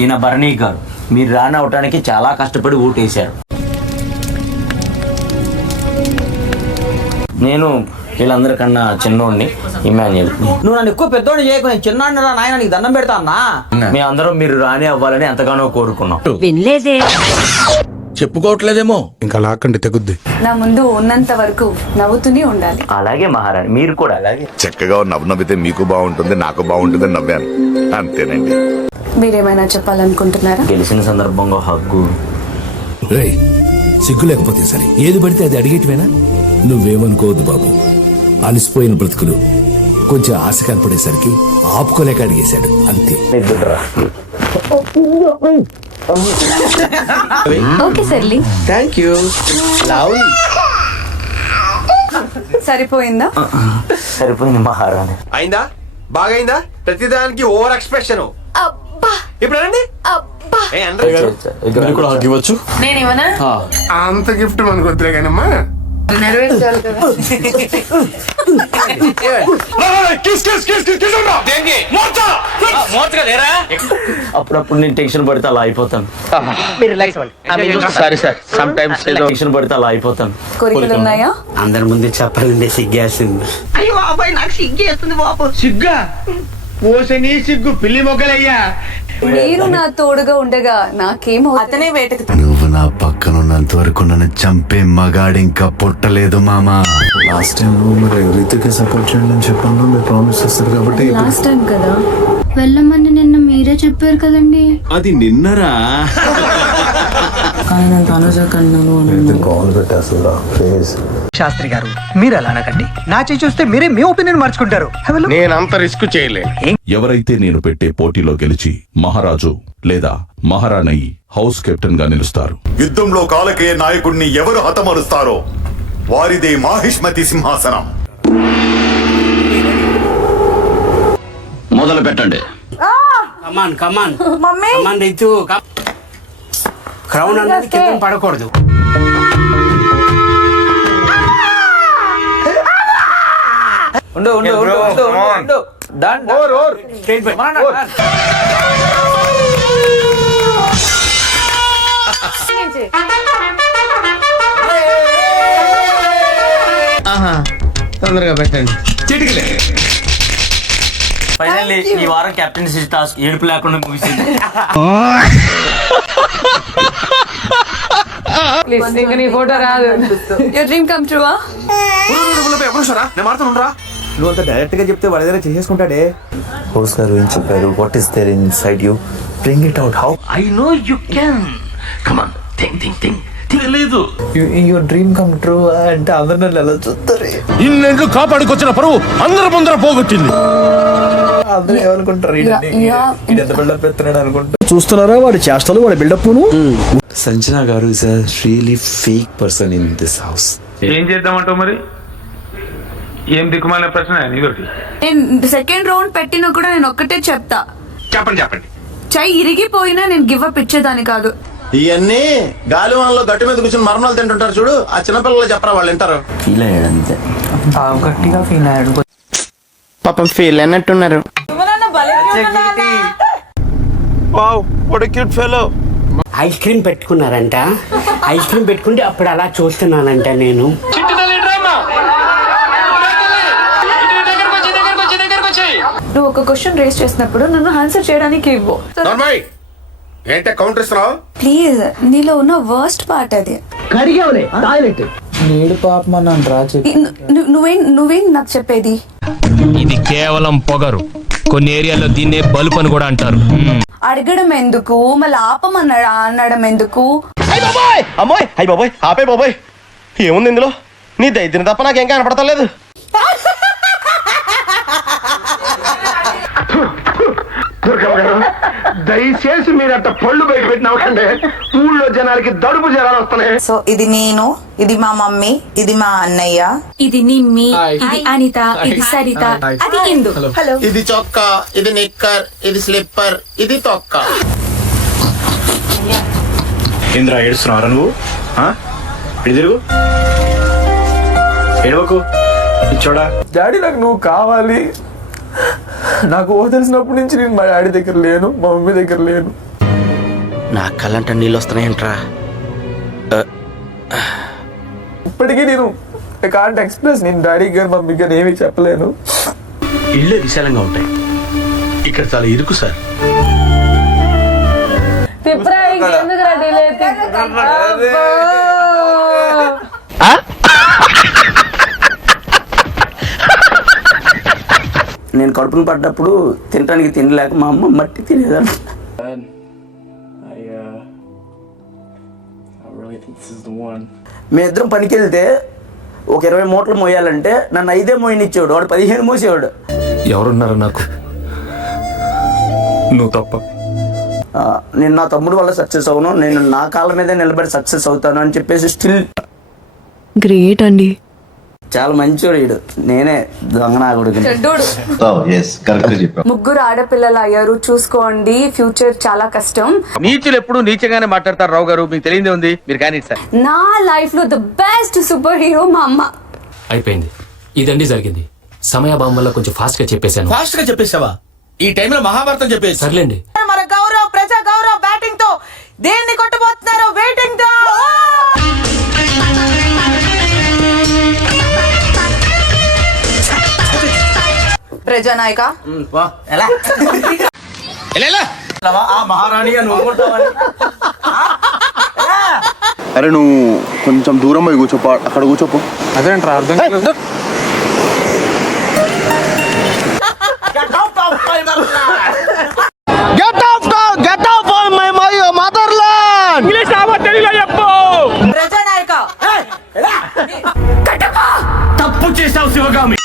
ఈయన భరణి గారు, మీరు రాని అవటానికి చాలా కష్టపడి ఓటేశారు. నేను వీళ్ళందరికన్నా చిన్నోడిని, ఇమాన్యుయల్. నువ్వు నన్ను ఎక్కువ పెద్దోడిని చేయకు, నేను చిన్నాడు రా నాయన, నీకు దండం పెడతా అన్నా. మేమందరం మీరు రాని అవ్వాలని ఎంతగానో కోరుకున్నాం. వినలేదే, చెప్పుకోవట్లేదేమో. ఇంకా లాక్కండి తెగుద్ది. నా ముందు ఉన్నంత వరకు నవ్వుతూనే ఉండాలి. అలాగే మహారాణి, మీరు కూడా అలాగే చక్కగా నవ్వితే మీకు బాగుంటుంది, నాకు బాగుంటుంది, నవ్వాను అంతేనండి. మీరేమైనా చెప్పాలనుకుంటున్నారా? గెలిచిన సందర్భంగా హగ్గు. రేయ్, సిగ్గు లేకపోతే సరే ఏది పడితే అది అడిగేటివేనా? నువ్వేమనుకోవద్దు బాబు, అలసిపోయిన బ్రతుకులు కొంచెం ఆశ కనపడేసరికి ఆపుకోలేక అడిగేశాడు అంతే. Okay surely, thank you. సరిపోయిందా? సరిపోయింది మహారాణి. అయిందా? బాగైందా? ప్రతిదానికి ఓవర్ ఎక్స్ప్రెషన్. ఇప్పుడు రండి. ఇవ్వచ్చు. నేనేమన్నా అంత గిఫ్ట్ మనకు వద్దులే కానమ్మా. నెరవేర్చాలి కదా. అప్పుడప్పుడు నేను టెన్షన్ పడితే అలా అయిపోతాను. టెన్షన్ పడితే అలా అయిపోతాను. కోరికలు ఉన్నాయా? అందరి ముందు చెప్పాలంటే సిగ్గేస్తుంది. అయ్యో బాబాయ్, నాకు సిగ్గేస్తుంది బాబు. సిగ్గా ఓసని సిగ్గు పిల్లి మొగ్గలయ్యా. మీరు నా తోడుగా ఉండగా నాకేమో అతనే వేటకు. నువ్వు నా పక్కనున్నంత వరకు నన్ను చంపే మగాడు ఇంకా పుట్టలేదు మామా. లాస్ట్ టైం మరి రీతికి సపోర్ట్ చేయండి అని చెప్పాను, మీరు ప్రామిస్ చేస్తారు కాబట్టి. లాస్ట్ టైం కదా వెళ్ళమని నిన్న మీరే చెప్పారు కదండి. అది నిన్నరా? శాస్త్రి గారు, మీరు అలా అనకండి. నా చేయి చూస్తే మీరే మీ ఒపీనియన్ మార్చుకుంటారు. నేనంత రిస్క్ చేయలేను. ఎవరైతే నేను పెట్టే పోటీలో గెలిచి మహారాజు లేదా మహారాణి హౌస్ కెప్టెన్ గా నిలుస్తారు, యుద్ధంలో కాలకేయ నాయకుడిని ఎవరు హతమరుస్తారో వారిదే మాహిష్మతి సింహాసనం. మొదలు పెట్టండి. క్రౌన్ అనేది కింద పడకూడదు. ఉండు ఉండు ఉండు ఉండు ఉండు. డన్ తొందరగా పెట్టండి. చిటికలే. ఫైనల్లీ ఈ వారం కెప్టెన్సీ టాస్క్ ఏడుపు లేకుండా ముగిసింది. ఫోటో రాదు. Your dream come true. నేను మాట్లాడుతుండ్రా. నువ్వు అంత డైరెక్ట్ గా చెప్తే వాడి దగ్గర చేసేసుకుంటాడే. హౌస్ గారు ఏం చెప్పారు? What is there inside you? Bring it out. How? I know you can. Come on, think. తెలియదు. యువర్ డ్రీమ్ కమ్ ట్రూ అంటే అందరు నన్ను ఎలా చూస్తారు? ఇన్నేళ్ళు కాపాడుకొచ్చిన పరువు అందరి ముందర పోగొట్టింది. అందరూ ఏమనుకుంటారు? ఎంత బిల్డప్ ఎత్తున్నాడు అనుకుంటారు. చూస్తున్నారా వాడి చేష్టలు, వాడి బిల్డప్. సంజన గారు is a really fake person in this house. ఏం చేద్దామంటావు మరి? ఏం దిక్కుమాలిన ప్రశ్న నీతోటి. నేను సెకండ్ రౌండ్ పెట్టినా కూడా నేను ఒక్కటే చెప్తా. చెప్పండి. చెయ్యి ఇరిగిపోయినా నేను గివ్ అప్ ఇచ్చేదాన్ని కాదు. ఇవన్నీ గాలివాన్లో గట్టి మీద కూర్చొని మరణాలు తింటుంటారు చూడు, ఆ చిన్నపిల్లలు చెప్పరా, వాళ్ళు వింటారు. ఫీల్ అయ్యాడు అంతే. గట్టిగా ఫీల్ అయ్యాడు. పాపం ఫీల్ అన్నట్టున్నారు. ఐస్ క్రీమ్ పెట్టుకున్నారంట. ఐస్ క్రీమ్ పెట్టుకుంటే అప్పుడు అలా చూస్తున్నానంట నేను. నువ్వు ఒక క్వశ్చన్ రేస్ చేసినప్పుడు నన్ను ఆన్సర్ చేయడానికి ఇవ్వు ఏంటే కౌంటర్ ఇస్తున్నావు? ప్లీజ్. నీలో ఉన్న వర్స్ట్ పార్ట్ అది. నేడు పాపం అన్నాను రా. నువ్వేం నాకు చెప్పేది? ఇది కేవలం పొగరు. కొన్ని ఏరియాలో దీన్నే బలుపు అని కూడా అంటారు. అడగడం ఎందుకు, మళ్ళీ అనడం ఎందుకు? అమ్మాయి అయ్యి బాబోయ్, ఆపే బాబోయ్. ఏముంది ఇందులో? నీ దైద్యం తప్ప నాకేం కనపడతలేదు. దయచేసి మీరు అట్ట పళ్ళు బయట పెట్టినవ్వకండి. ఊళ్ళో జనాలకి దడుపు జనాలు వస్తున్నాయి. సో ఇది నేను, ఇది మా మమ్మీ, ఇది మా అన్నయ్య, ఇది నిమ్మి, ఇది అనిత, ఇది సరిత, అది ఇందు. హలో. ఇది చొక్కా, ఇది నిక్కర్, ఇది స్లిప్పర్, ఇది తొక్క. ఇంద్రా ఏడుస్తున్నారా నువ్వు? తిరుగు ఏడవకు. చూడా డాడీ, నాకు నువ్వు కావాలి. నాకు తెలిసినప్పటి నుంచి నేను మా డాడీ దగ్గర లేను, మా మమ్మీ దగ్గర లేను. నా కళ్ళంట నీళ్ళు వస్తున్నాయంట్రా. ఇప్పటికీ నేను కాంట్ ఎక్స్ప్రెస్ నేను డాడీ గారు మమ్మీ గారు ఏమీ చెప్పలేను. ఇళ్ళే విశాలంగా ఉంటాయి, ఇక్కడ చాలా ఇరుకు సార్. నేను కడుపును పడ్డప్పుడు తినడానికి తినలేక మా అమ్మ మట్టి తినేదాన్ని. మీ ఇద్దరం పనికి వెళ్తే ఒక 20 మూటలు మోయాలంటే నన్ను 5 మోయనిచ్చేవాడు, వాడు 15 మోసేవాడు. ఎవరున్నారు నాకు? నువ్వు తప్ప. నేను నా తమ్ముడు వల్ల సక్సెస్ అవును, నేను నా కాళ్ళ మీదే నిలబడి సక్సెస్ అవుతాను అని చెప్పేసి స్టిల్ గ్రేట్ అండి. చాలా మంచివాడు వీడు. నేనే దొంగనాగుడు. చెడ్డోడు. ముగ్గురు ఆడపిల్లలు అయ్యారు, చూసుకోండి, ఫ్యూచర్ చాలా కష్టం. నీచులు ఎప్పుడు నీచంగానే మాట్లాడతారు రావు గారు, మీకు తెలియదే ఉంది, మీరు కానీ సార్. నా లైఫ్ లో ద బెస్ట్ సూపర్ హీరో మా అమ్మ. అయిపోయింది, ఇదండి జరిగింది. సమయాభావం వల్ల కొంచెం ఫాస్ట్ గా చెప్పేశాను. ఫాస్ట్ గా చెప్పేసావా? ఈ టైంలో మహాభారతం చెప్పేసి సర్లేండి. మన గౌరవ్ ప్రజా గౌరవ్ బ్యాటింగ్ తో దేన్ని కొట్టబోతున్నారు? వెయిటింగ్ తో ప్రజానాయక మహారాణి అని అరే నువ్వు కొంచెం దూరం పోయి కూర్చోపో, అక్కడ కూర్చోపో. అదేంట్రా అర్థం కాలేదు. ప్రజానాయక తప్పు చేసావు శివగామి.